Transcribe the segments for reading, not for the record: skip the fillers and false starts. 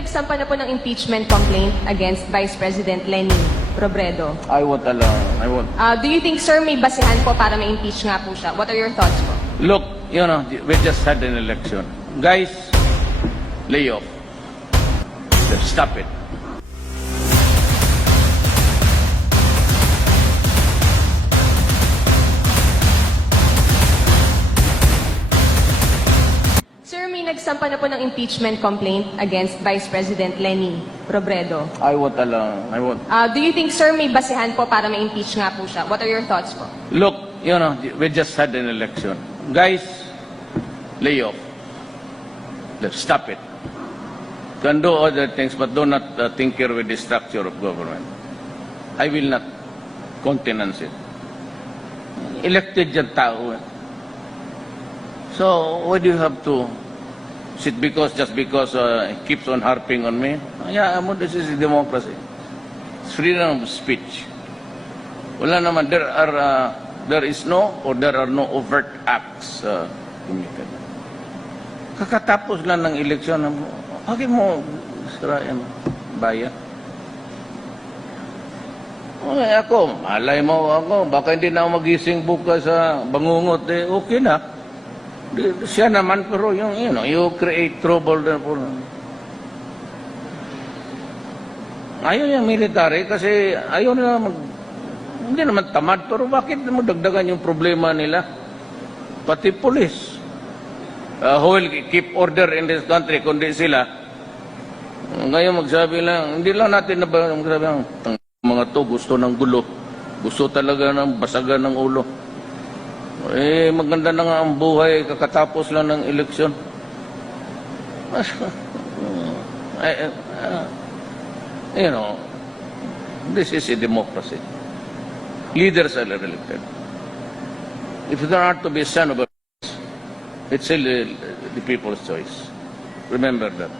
nagsampa na po ng impeachment complaint against Vice President Leni Robredo. I won't allow. I won't. Do you think, sir, may basihan po para ma-impeach nga po siya? What are your thoughts po? Look, we just had an election. Guys, lay off. Just stop it. Sir, may nagsampa na po ng impeachment complaint against Vice President Leni Robredo. I won't allow. I won't. Do you think, sir, may basihan po para ma-impeach nga po siya? What are your thoughts po? Look, we just had an election. Guys, lay off. Let's stop it. Can do other things, but do not tinker with the structure of government. I will not countenance it. Elected yung tao. So, why do you have to sit just because he keeps on harping on me? Yeah, this is democracy. It's freedom of speech. Wala naman, there is no or there are no overt acts committed. Kakatapos lang ng eleksyon, bakit mo sirain bayan? Okay, ako, malay mo ako, baka hindi na ako magising bukas sa bangungot, okay na. Siya naman, pero you create trouble na po. Ayaw yung military kasi ayaw nila hindi naman tamad, pero bakit mo dagdagan yung problema nila? Pati police. Who will keep order in this country, kundi sila. Ngayon magsabi lang, hindi lang natin magsabi lang, mga to gusto ng gulo. Gusto talaga ng basagan ng ulo. Maganda na nga ang buhay kakatapos lang ng eleksyon. This is a democracy. Leaders are elected. If there are to be a son of a it's still the people's choice. Remember that.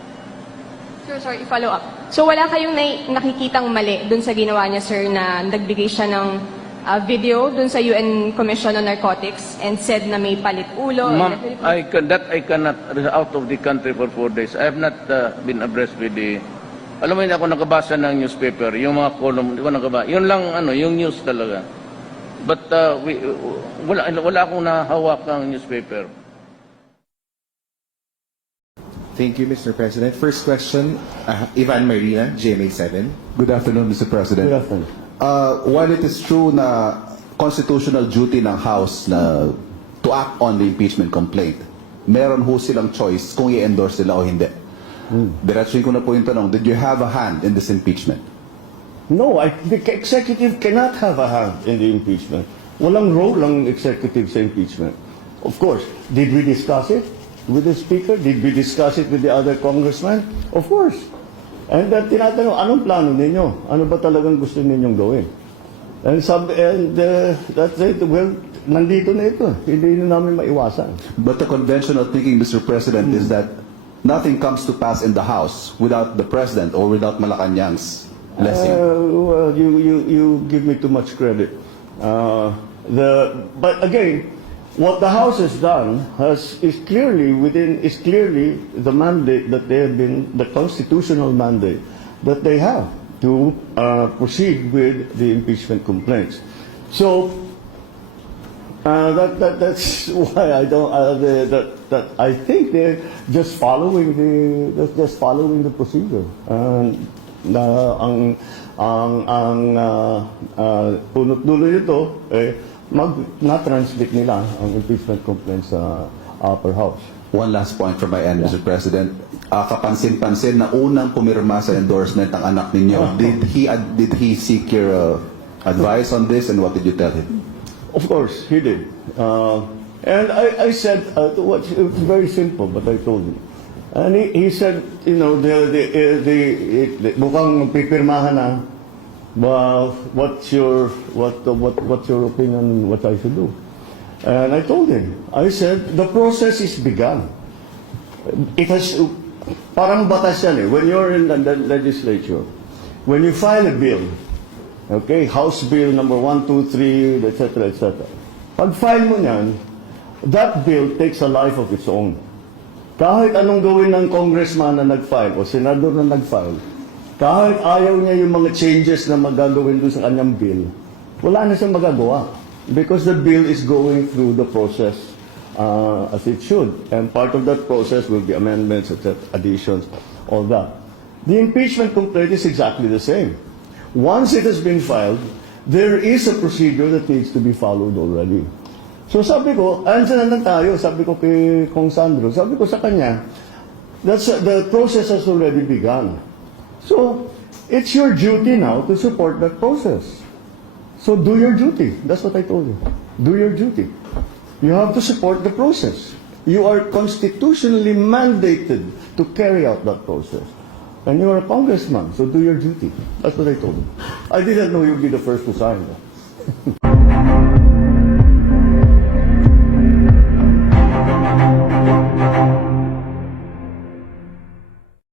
Sir, sorry, follow up. So wala kayong nakikitang mali dun sa ginawa niya, sir, na nagbigay siya ng video dun sa UN Commission on Narcotics and said na may palit ulo? Ma'am, I cannot out of the country for 4 days. I have not been abreast with the... Alam mo, hindi ako nakabasa ng newspaper, yung mga column, di ba nakabasa? Yun lang, yung news talaga. But wala akong nahawak ng newspaper. Thank you, Mr. President. First question, Ivan Marina, GMA7. Good afternoon, Mr. President. Good afternoon. While it is true na constitutional duty ng House na to act on the impeachment complaint, meron ho silang choice kung i-endorse sila o hindi. Diretsuhin ko na po yung tanong, did you have a hand in this impeachment? No, the executive cannot have a hand in the impeachment. Walang role ang executive sa impeachment. Of course, did we discuss it with the Speaker? Did we discuss it with the other congressmen? Of course. And tinatanong, anong plano ninyo? Ano ba talagang gusto ninyong gawin? And that's it. Well, nandito na ito. Hindi na namin maiwasan. But the conventional thinking, Mr. President, is that nothing comes to pass in the House without the President or without Malacanang's blessing. Well, you give me too much credit. But again, what the House has done is clearly the mandate that they have been, the constitutional mandate that they have to proceed with the impeachment complaints. So that's why I don't that I think they're just following the procedure. Punot dulo nito na-transmit nila ang impeachment complaint sa upper house. One last point from my end, Mr. President. Kapansin-pansin na unang pumirma sa endorsement ang anak ninyo. Did he seek your advice on this, and what did you tell him? Of course, he did. And I said, it's very simple, but I told him. And he said, mukhang pipirmahan na. Well, what's your opinion on what I should do? And I told him, I said, the process is begun. It has, parang batas yan eh. When you're in the legislature, when you file a bill, okay, House Bill number 1, 2, 3, etc., etc. Pag file mo yan, that bill takes a life of its own. Kahit anong gawin ng congressman na nag-file o senador na nag-file, kahit ayaw niya yung mga changes na magagawin doon sa kanyang bill, wala na siyang magagawa. Because the bill is going through the process as it should. And part of that process will be amendments, etc., additions, all that. The impeachment complaint is exactly the same. Once it has been filed, there is a procedure that needs to be followed already. So sabi ko, andyan na tayo, sabi ko kay Kong Sandro, sabi ko sa kanya, the process has already begun. So, it's your duty now to support that process. So do your duty. That's what I told you. Do your duty. You have to support the process. You are constitutionally mandated to carry out that process. And you are a congressman, so do your duty. That's what I told him. I didn't know you'd be the first to sign that.